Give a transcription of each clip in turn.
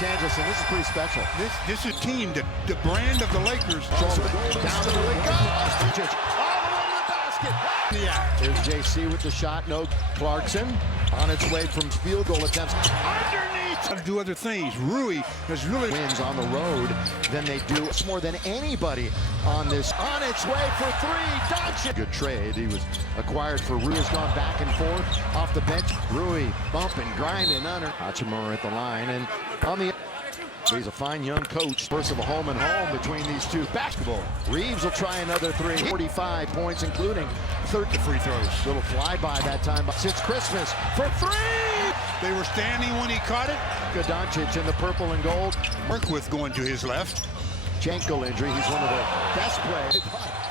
Los Angeles, and this is pretty special. This is team, the brand of the Lakers. Down the middle he goes. All the way to the basket. Yeah. Here's JC with the shot. No, Clarkson on its way from field goal attempts. Underneath. To do other things. Rui has really Wins on the road than they do. It's more than anybody on this. On its way for three. Doncic. Good trade. He was acquired for Rui. Has gone back and forth off the bench. Rui bumping, grinding under. Hachimura at the line, and on the. He's a fine young coach. First of a home and home between these two. Basketball. Reeves will try another three. 45 points, including 30 free throws. Little flyby that time since Christmas for three. They were standing when he caught it. Doncic in the purple and gold. Workwith going to his left. Ankle injury. He's one of the best players.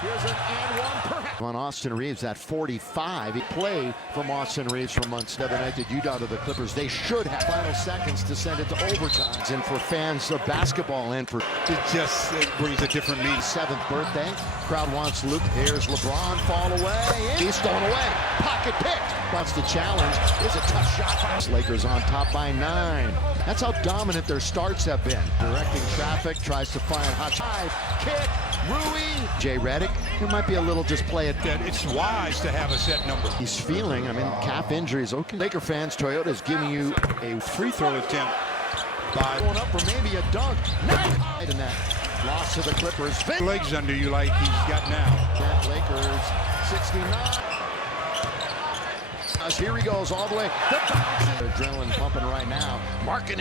Here's an and one perhaps. On Austin Reeves at 45. He played from Austin Reeves for months. The other night at Utah to the Clippers. They should have final seconds to send it to overtime. And for fans of basketball and for It brings a different meaning. 7th birthday. Crowd wants Luke. Here's LeBron fall away. He's stolen away. Pocket pick. Wants the challenge. It's a tough shot. Lakers on top by 9. That's how dominant their starts have been. Directing traffic. Tries to find hot five. Kick. Rui. Jay Redick. It might be a little just play it. That it's wise to have a set number. He's feeling, calf injuries. Okay. Laker fans, Toyota's giving you a Free throw attempt by going up for maybe a dunk. Nice. And that loss to the Clippers. legs under you like he's got now. Lakers 69. Here he goes all the way. The adrenaline pumping right now. Marking.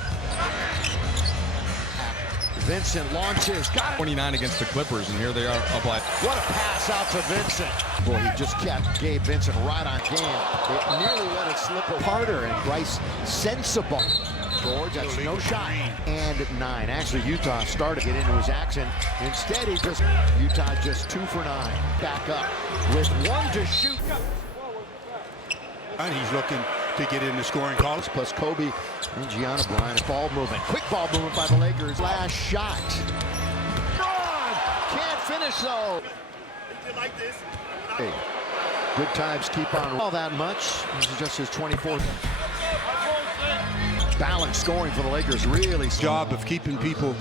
Vincent launches. Got it. 29 against the Clippers, and here they are up by. What a pass out to Vincent. Boy, he just kept Gabe Vincent right on game. It nearly let it slip Harder and Bryce sensible. George, that's no shot. And 9. Actually, Utah started to get into his action. Instead, Utah just 2 for 9. Back up with 1 to shoot. And he's looking to get in the scoring calls. Plus Kobe and Gianna Bryant. Ball movement. Quick ball movement by the Lakers. Last shot. Can't finish though. Hey, good times keep on all that much. This is just his 24th. Balance scoring for the Lakers. Really Job of keeping people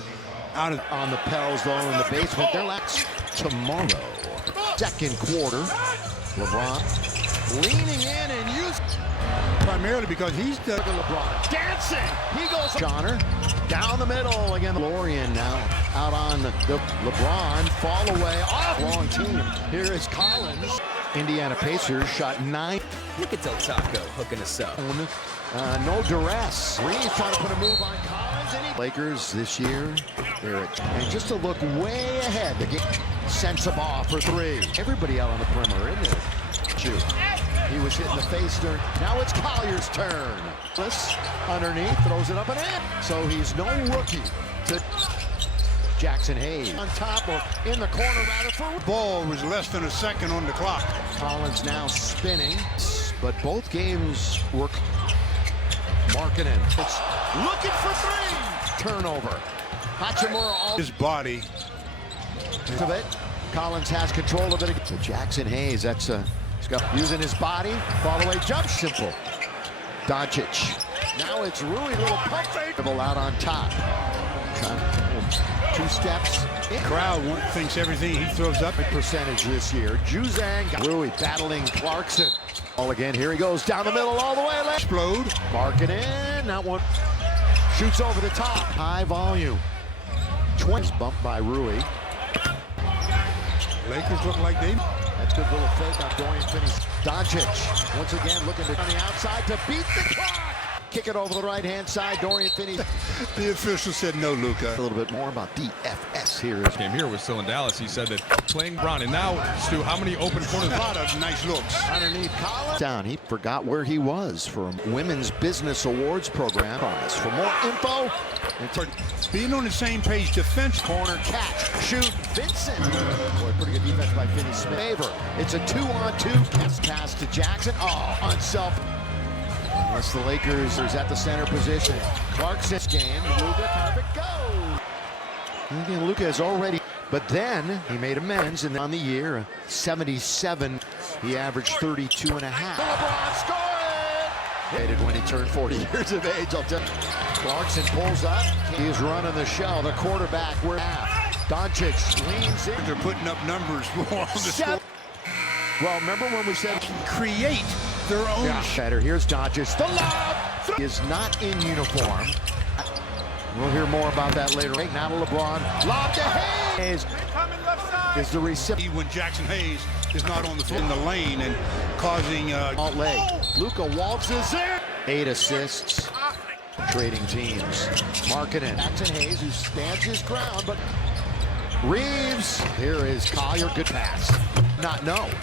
out of on the Pels though in the basement. They're last tomorrow. Second quarter. LeBron leaning in and using primarily because he's the LeBron dancing. He goes Johnner down the middle again. Lorian now out on the LeBron fall away off. Long team. Here is Collins. Indiana Pacers shot 9. Look at Del Taco hooking us up. No duress. Reeves trying to put a move on Collins. And Lakers this year, and just to look way ahead to get Sensabaugh for 3. Everybody out on the perimeter in there. Shoot. He was hit in the face during. Now it's Collier's turn. Underneath, throws it up and in. So he's no rookie to Jackson Hayes. On top or in the corner rather for. Ball was less than a second on the clock. Collins now spinning. But both games were Markkanen. It's looking for 3. Turnover. Hachimura all his body. Of it. Collins has control of it. To Jackson Hayes. That's he's got using his body. Fall away jump simple. Doncic. Now it's Rui. Little pump fake. Out on top. 2 steps. Crowd thinks everything he throws up. Percentage this year. Juzang. Rui battling Clarkson. All again. Here he goes down the middle all the way. Left. Explode. Markkanen. That one shoots over the top. High volume. 20 bumped by Rui. Lakers look like they. That's good little fake on Dorian Finney. Doncic once again looking to on the outside to beat the clock. Kick it over the right-hand side. Dorian Finney. The official said no, Luka. A little bit more about DFS here. Game here was still in Dallas. He said that playing Brown, and now Stu, how many open corners? A lot of nice looks. Underneath Collins. Down. He forgot where he was for a Women's Business Awards program. For more info. For being on the same page, defense. Corner catch. Shoot. Vincent. Boy, pretty good defense by Finney Smith. Favor. It's a 2-on-2. Pass to Jackson. Oh, unself. Unless the Lakers is at the center position. Clarkson's game. Luka, perfect go. Again, Luka has already, but then he made amends, and on the year, 77, he averaged 32 and a half. LeBron When he turned 40 years of age, I'll tell you. Clarkson pulls up. He's running the show. The quarterback, we're half. Doncic leans in. They're putting up numbers on the score. Well, remember when we said Create their own better. Here's Doncic. The lob is not in uniform. We'll hear more about that later. Right now to LeBron. Lob to Hayes. Is the recipient when Jackson Hayes is not on the floor in the lane and causing alt leg. Luka waltzes in. 8 assists. Trading teams. Marketing. Jackson Hayes, who stands his ground, but Reeves. Here is Collier. Good pass.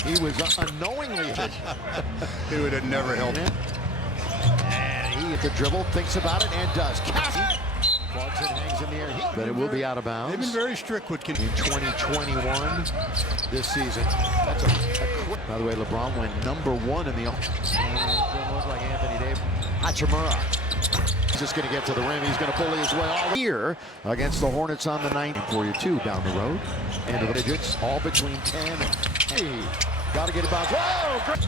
He was unknowingly hit. It would have never helped. And he at the dribble, thinks about it, and does. Cassie. Clarkson hangs in the air. But it will be out of bounds. They've been very strict with in 2021 this season. That's a quick. By the way, LeBron went #1 in the. And look like Anthony Davis. Hachimura. He's just going to get to the rim. He's going to bully his way all here against the Hornets on the 9th. 42 down the road. End of the digits. All between 10 and. Hey, got to get it back. Whoa! Great.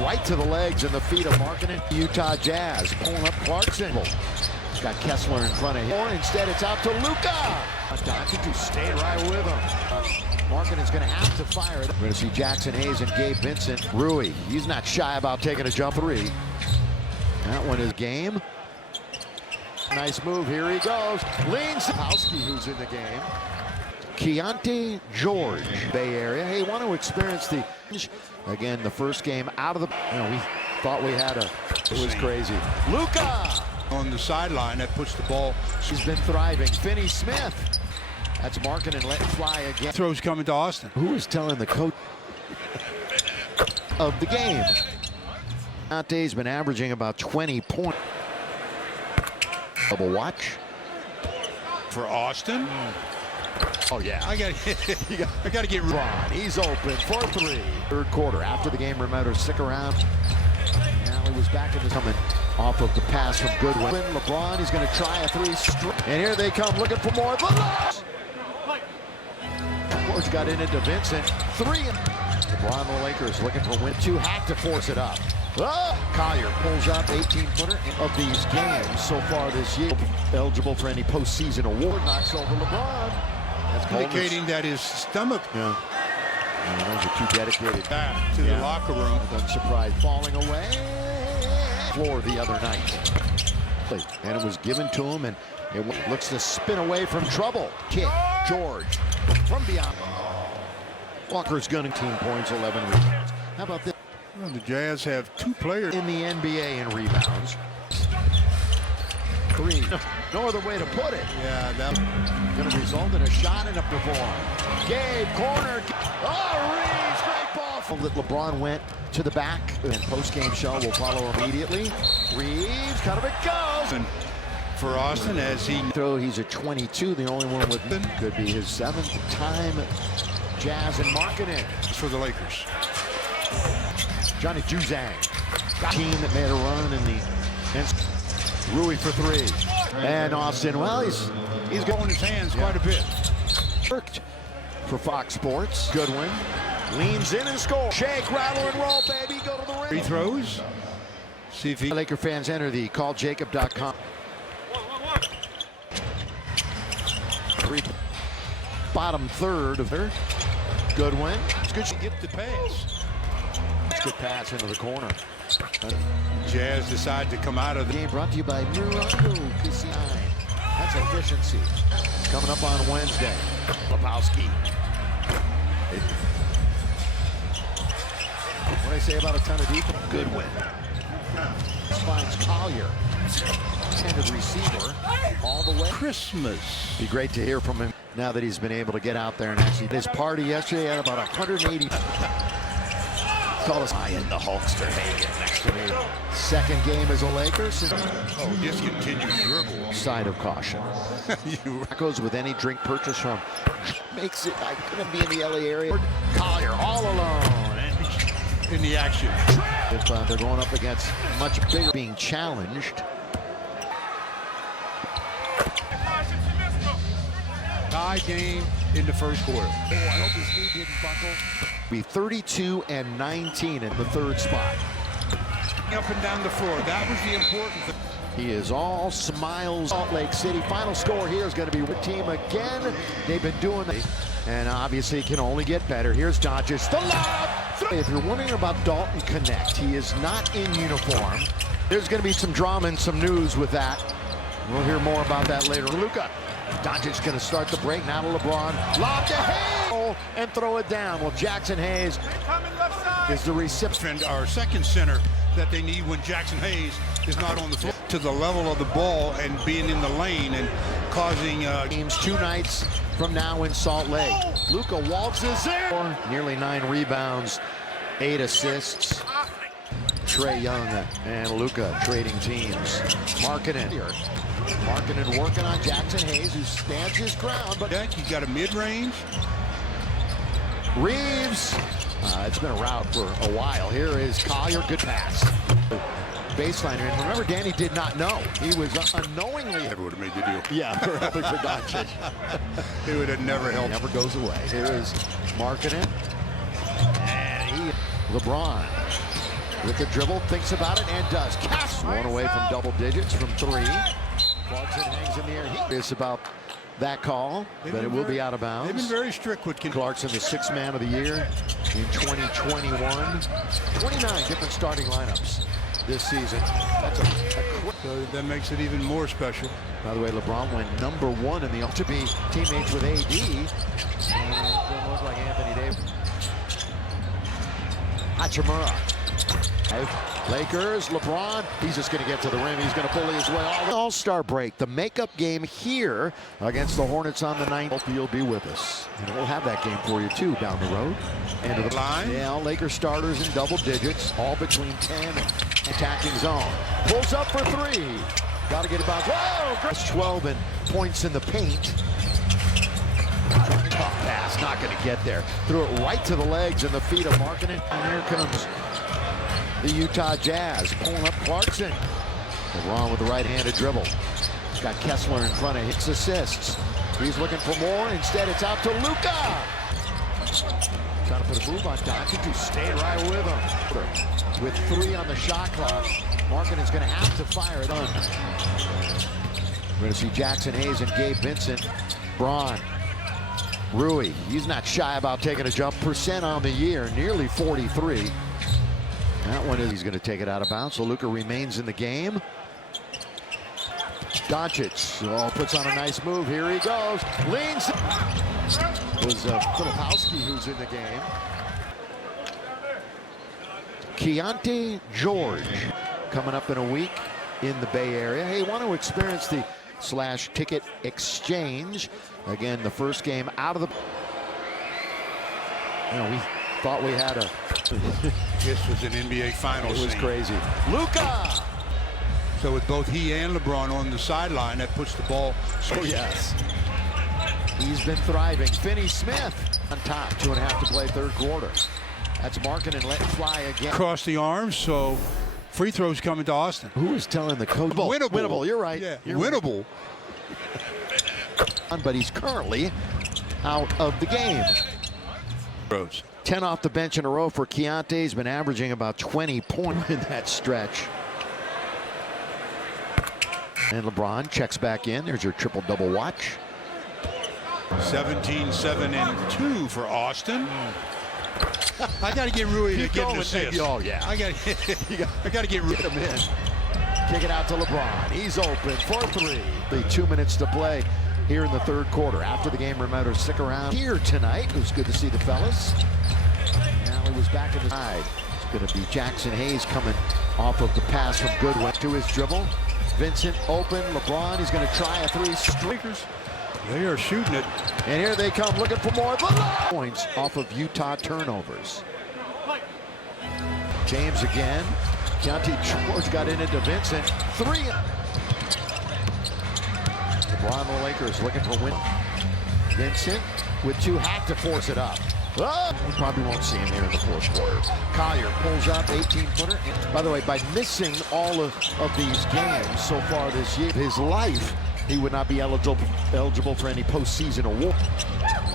Right to the legs and the feet of Markkanen. Utah Jazz pulling up Clarkson. Got Kessler in front of him. Or instead, it's out to Luka. Doncic to stay right with him. Markkanen's going to have to fire it. We're going to see Jackson Hayes and Gabe Vincent. Rui, he's not shy about taking a jump three. That one is game. Nice move. Here he goes. Leans. Howski, who's in the game. Keontae George, Bay Area. Hey, want to experience the. Again, the first game out of the. We thought we had a. It was crazy. Luka. On the sideline, that puts the ball. She's been thriving. Finney Smith. That's Markkanen letting fly again. Throws coming to Austin. Who is telling the coach of the game? Keontae's been averaging about 20 points. Double watch. For Austin? Oh, yeah. I got to get Ron. He's open for 3. Third quarter. After the game, remember, stick around. Now he was back in the coming off of the pass from Goodwin. LeBron, he's going to try a 3 straight. And here they come looking for more. George got in into Vincent. 3. LeBron and the Lakers looking for win. 2 had to force it up. Collier pulls up 18-footer of these games so far this year. Eligible for any postseason award. Knocks over LeBron. That's indicating that his stomach. Yeah. Those are 2 dedicated back to the locker room. Unsurprised. Falling away. Floor the other night. And it was given to him, and it looks to spin away from trouble. Kick. George from beyond. Walker's gunning 10 points, 11 rebounds. How about this? Well, the Jazz have 2 players in the NBA in rebounds. 3. No other way to put it. Yeah, that's going to result in a shot and a perform. Gabe, corner. Oh, Reeves, great ball. That LeBron went to the back. And post-game show will follow immediately. Reeves, cut of it goes. And for Austin, as he throw, he's at 22. The only one with could be his 7th time. Jazz and Markkanen for the Lakers. Johnny Juzang, team that made a run in the. And Rui for 3. And Austin, well, he's going his hands quite a bit. Worked for Fox Sports. Goodwin leans in and scores. Shake, rattle, and roll, baby. Go to the rim. Free throws. See if he. Laker fans enter the calljacob.com. 3. Bottom third of her. Goodwin. It's good to get the pass. It's good pass into the corner. Jazz decide to come out of the game. Brought to you by Murano Casino. That's efficiency. Coming up on Wednesday. Lebowski. What do I say about a ton of defense? Goodwin. Finds Collier. Intended receiver all the way. Christmas. Be great to hear from him now that he's been able to get out there and actually. His party yesterday had about 180. Call us in the Hulkster Hagen next to me. Second game as a Lakers. Oh, discontinued dribble. Side of caution. Goes with any drink purchase from. Makes it. I couldn't be in the LA area. Collier all alone. In the action. If they're going up against much bigger, being challenged. Tie game in the first quarter. Oh, I hope his knee didn't buckle. Be 32 and 19 in the 3rd spot. Up and down the floor. That was the important thing. He is all smiles. Salt Lake City. Final score here is going to be the team again. They've been doing it, and obviously it can only get better. Here's Doncic. The lob. If you're wondering about Dalton Connect, he is not in uniform. There's going to be some drama and some news with that. We'll hear more about that later. Luka. Doncic's going to start the break. Now to LeBron. Lob to Hayes and throw it down. Well, Jackson Hayes is the recipient. Our second center that they need when Jackson Hayes is not on the floor, to the level of the ball and being in the lane and causing games 2 nights from now in Salt Lake. Luka waltzes in. Nearly 9 rebounds, 8 assists. Trae Young and Luka trading teams. Markkanen working on Jackson Hayes, who stands his ground. But he got a mid-range. Reeves. It's been a rout for a while. Here is Collier. Good pass. Baseline. And remember, Danny did not know. He was unknowingly. Never would have made the deal. Yeah, they're helping for Doncic. It would have never helped. Never goes away. Here is Markkanen. And LeBron with the dribble, thinks about it and does. Cass one away from double digits from 3. Clarkson hangs in the air. He is about that call, but it will be out of bounds. They've been very strict with Clarkson, the 6th man of the year in 2021. 29 different starting lineups this season. That's so that makes it even more special. By the way, LeBron went #1 in the to be teammates with AD. And it looked like Anthony Davis. Hachimura. Lakers, LeBron, he's just going to get to the rim. He's going to bully his way all-star break. The makeup game here against the Hornets on the 9th. Hope you'll be with us. And we'll have that game for you, too, down the road. End of the line. Yeah, Lakers starters in double digits, all between 10 and attacking zone. Pulls up for 3. Got to get it back. Whoa! 12 and points in the paint. Pass, not going to get there. Threw it right to the legs and the feet of Markkanen. And here comes the Utah Jazz pulling up Clarkson. LeBron with the right-handed dribble. He's got Kessler in front of his assists. He's looking for more. Instead, it's out to Luka. Trying to put a move on Doncic, who stayed right with him. With 3 on the shot clock, Markkanen's going to have to fire it on. We're going to see Jackson Hayes and Gabe Vincent. Braun. Rui, he's not shy about taking a jump. Percent on the year, nearly 43. That one is, he's going to take it out of bounds, so Luka remains in the game. Doncic puts on a nice move. Here he goes. Leans. It was Filipowski who's in the game. Keontae George coming up in a week in the Bay Area. Hey, want to experience the /ticket exchange. Again, the first game out of the... we thought we had a... This was an NBA Finals. It was crazy. Luka! So with both he and LeBron on the sideline, that puts the ball... Oh, yes. He's been thriving. Finney Smith on top. 2.5 to play, third quarter. That's Markkanen letting fly again. Across the arms, so free throws coming to Austin. Who is telling the coach? Winnable. You're right. Yeah, you're winnable. Right. But he's currently out of the game. 10 off the bench in a row for Keontae. He's been averaging about 20 points in that stretch. And LeBron checks back in. There's your triple-double watch. 17, 7, and 2 for Austin. I got to get Rui to get an assist. Oh, yeah. I got to get Rui. Get him in. Kick it out to LeBron. He's open for 3. 2 minutes to play here in the third quarter. After the game, remember to stick around here tonight. It was good to see the fellas. Now he was back in the side. It's going to be Jackson Hayes coming off of the pass from Goodwin to his dribble. Vincent open. LeBron, he's going to try a 3 strikers. They are shooting it. And here they come looking for more points off of Utah turnovers. James again. Keontae George got in into Vincent. 3. LeBron and the Lakers looking for win. Vincent with 2 had to force it up. Oh, we probably won't see him here in the fourth quarter. Collier pulls up 18-footer. By the way, by missing all of these games so far this year, his life, he would not be eligible for any postseason award.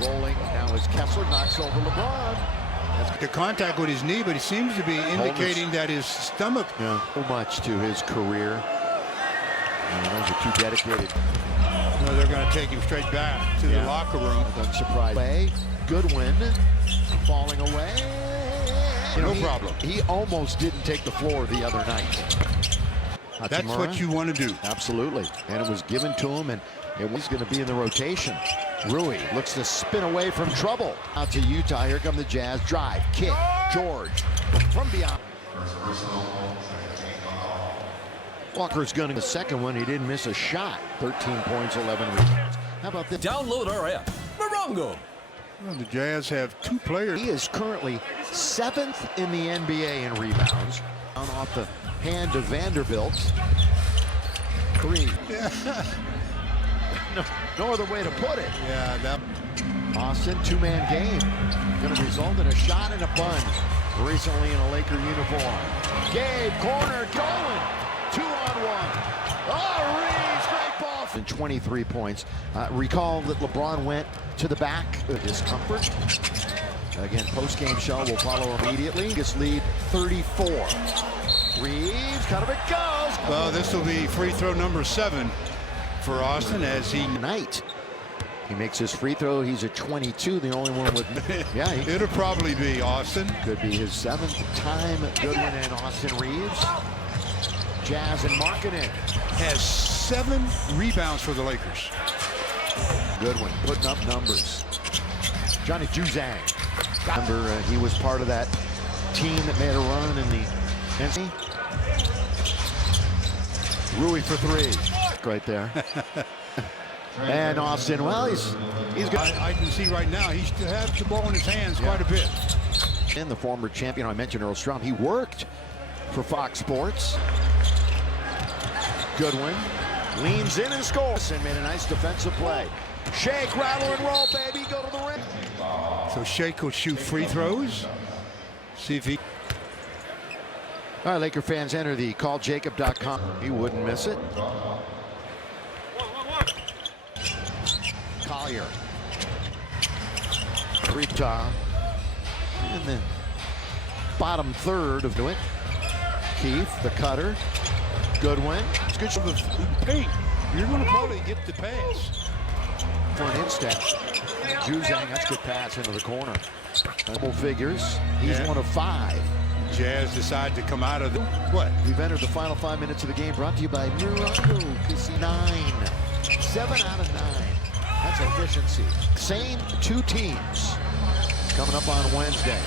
Rolling now as Kessler knocks over LeBron. The contact with his knee, but it seems to be indicating that his stomach. Yeah, so much to his career. Those are two dedicated. No, they're going to take him straight back to the locker room. Doesn't surprise. Goodwin falling away. No problem. He almost didn't take the floor the other night. That's what you want to do. Absolutely. And it was given to him, and it was going to be in the rotation. Rui looks to spin away from trouble. Out to Utah. Here come the Jazz. Drive. Kick. George from beyond. Walker's gunning the second one. He didn't miss a shot. 13 points, 11 rebounds. How about this? Download our app, Morongo. Well, the Jazz have two players. He is currently 7th in the NBA in rebounds. On off the hand of Vanderbilt. 3. No other way to put it. Yeah, that. Austin, two-man game. Going to result in a shot and a bun. Recently in a Laker uniform. Gabe, corner, going. 2-on-1. Oh, Reeves, great ball. And 23 points. Recall that LeBron went to the back with discomfort. Again, post-game show will follow immediately. Gets lead 34. Reeves, cut of it goes. Well, this will be free throw number 7 for Austin as he. Tonight. He makes his free throw. He's at 22, the only one with. Yeah, it'll probably be Austin. Could be his 7th time. Goodwin and Austin Reeves. Jazz and Markkanen. Has 7 rebounds for the Lakers. Goodwin putting up numbers. Johnny Juzang. Remember, he was part of that team that made a run in the NCAA. Rui for 3. Right there. And Austin, well, he's got. I can see right now he still has the ball in his hands quite a bit. And the former champion, I mentioned Earl Strom, he worked for Fox Sports. Goodwin leans in and scores and made a nice defensive play. Shake, rattle, and roll, baby. Go to the rim. So Shake will shoot free throws. See if he. All right, Laker fans, enter the calljacob.com. He wouldn't miss it. Collier. Rita. And then bottom third of it. Keith, the cutter. Goodwin. It's good shot of paint. You're going to probably get the pass. For an instep. Juzang, that's a good pass into the corner. Double figures. He's 1 of 5. Jazz decide to come out of the. What? We've entered the final 5 minutes of the game, brought to you by Morongo Casino. 9. 7 out of 9. That's efficiency. Same 2 teams coming up on Wednesday.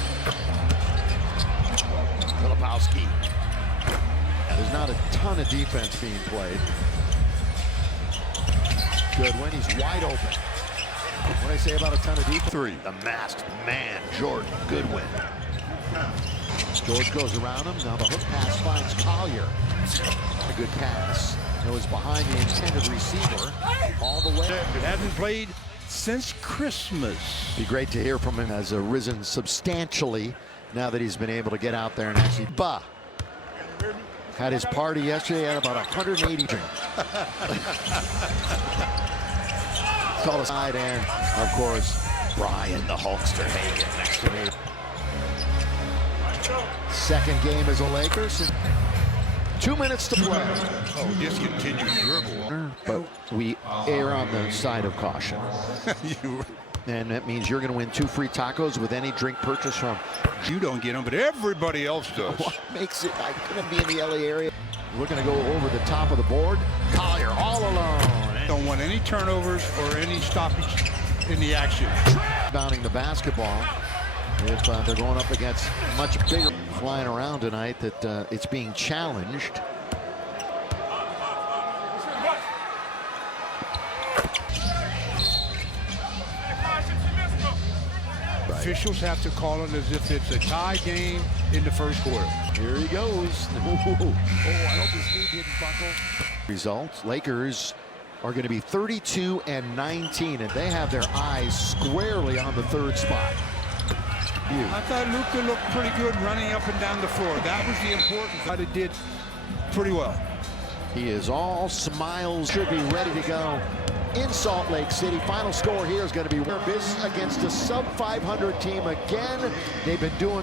Filipowski. There's not a ton of defense being played. Goodwin, he's wide open. What do I say about a ton of defense? 3. The masked man, Jordan Goodwin. George goes around him. Now the hook pass finds Collier. A good pass. It was behind the intended receiver all the way. It hasn't played since Christmas. Be great to hear from him. Has risen substantially now that he's been able to get out there and actually. Had his party yesterday. Had about 180 drinks. Call aside, and of course Brian the Hulkster Hagan next to me. Second game as a Lakers. 2 minutes to play. Oh, discontinued dribble. But we err on the side of caution. And that means you're going to win 2 free tacos with any drink purchase from. You don't get them, but everybody else does. What makes it? I couldn't be in the LA area. We're going to go over the top of the board. Collier all alone. Don't want any turnovers or any stoppage in the action. Bounding the basketball. If they're going up against much bigger flying around tonight, that it's being challenged. Officials have to call it as if it's a tie game in the first quarter. Here he goes. Oh, I hope his knee didn't buckle. Results, Lakers are going to be 32-19, and they have their eyes squarely on the 3rd spot. I thought Luka looked pretty good running up and down the floor. That was the important thing. He did pretty well. He is all smiles, should be ready to go in Salt Lake City. Final score here is going to be business against a sub-500 team again. They've been doing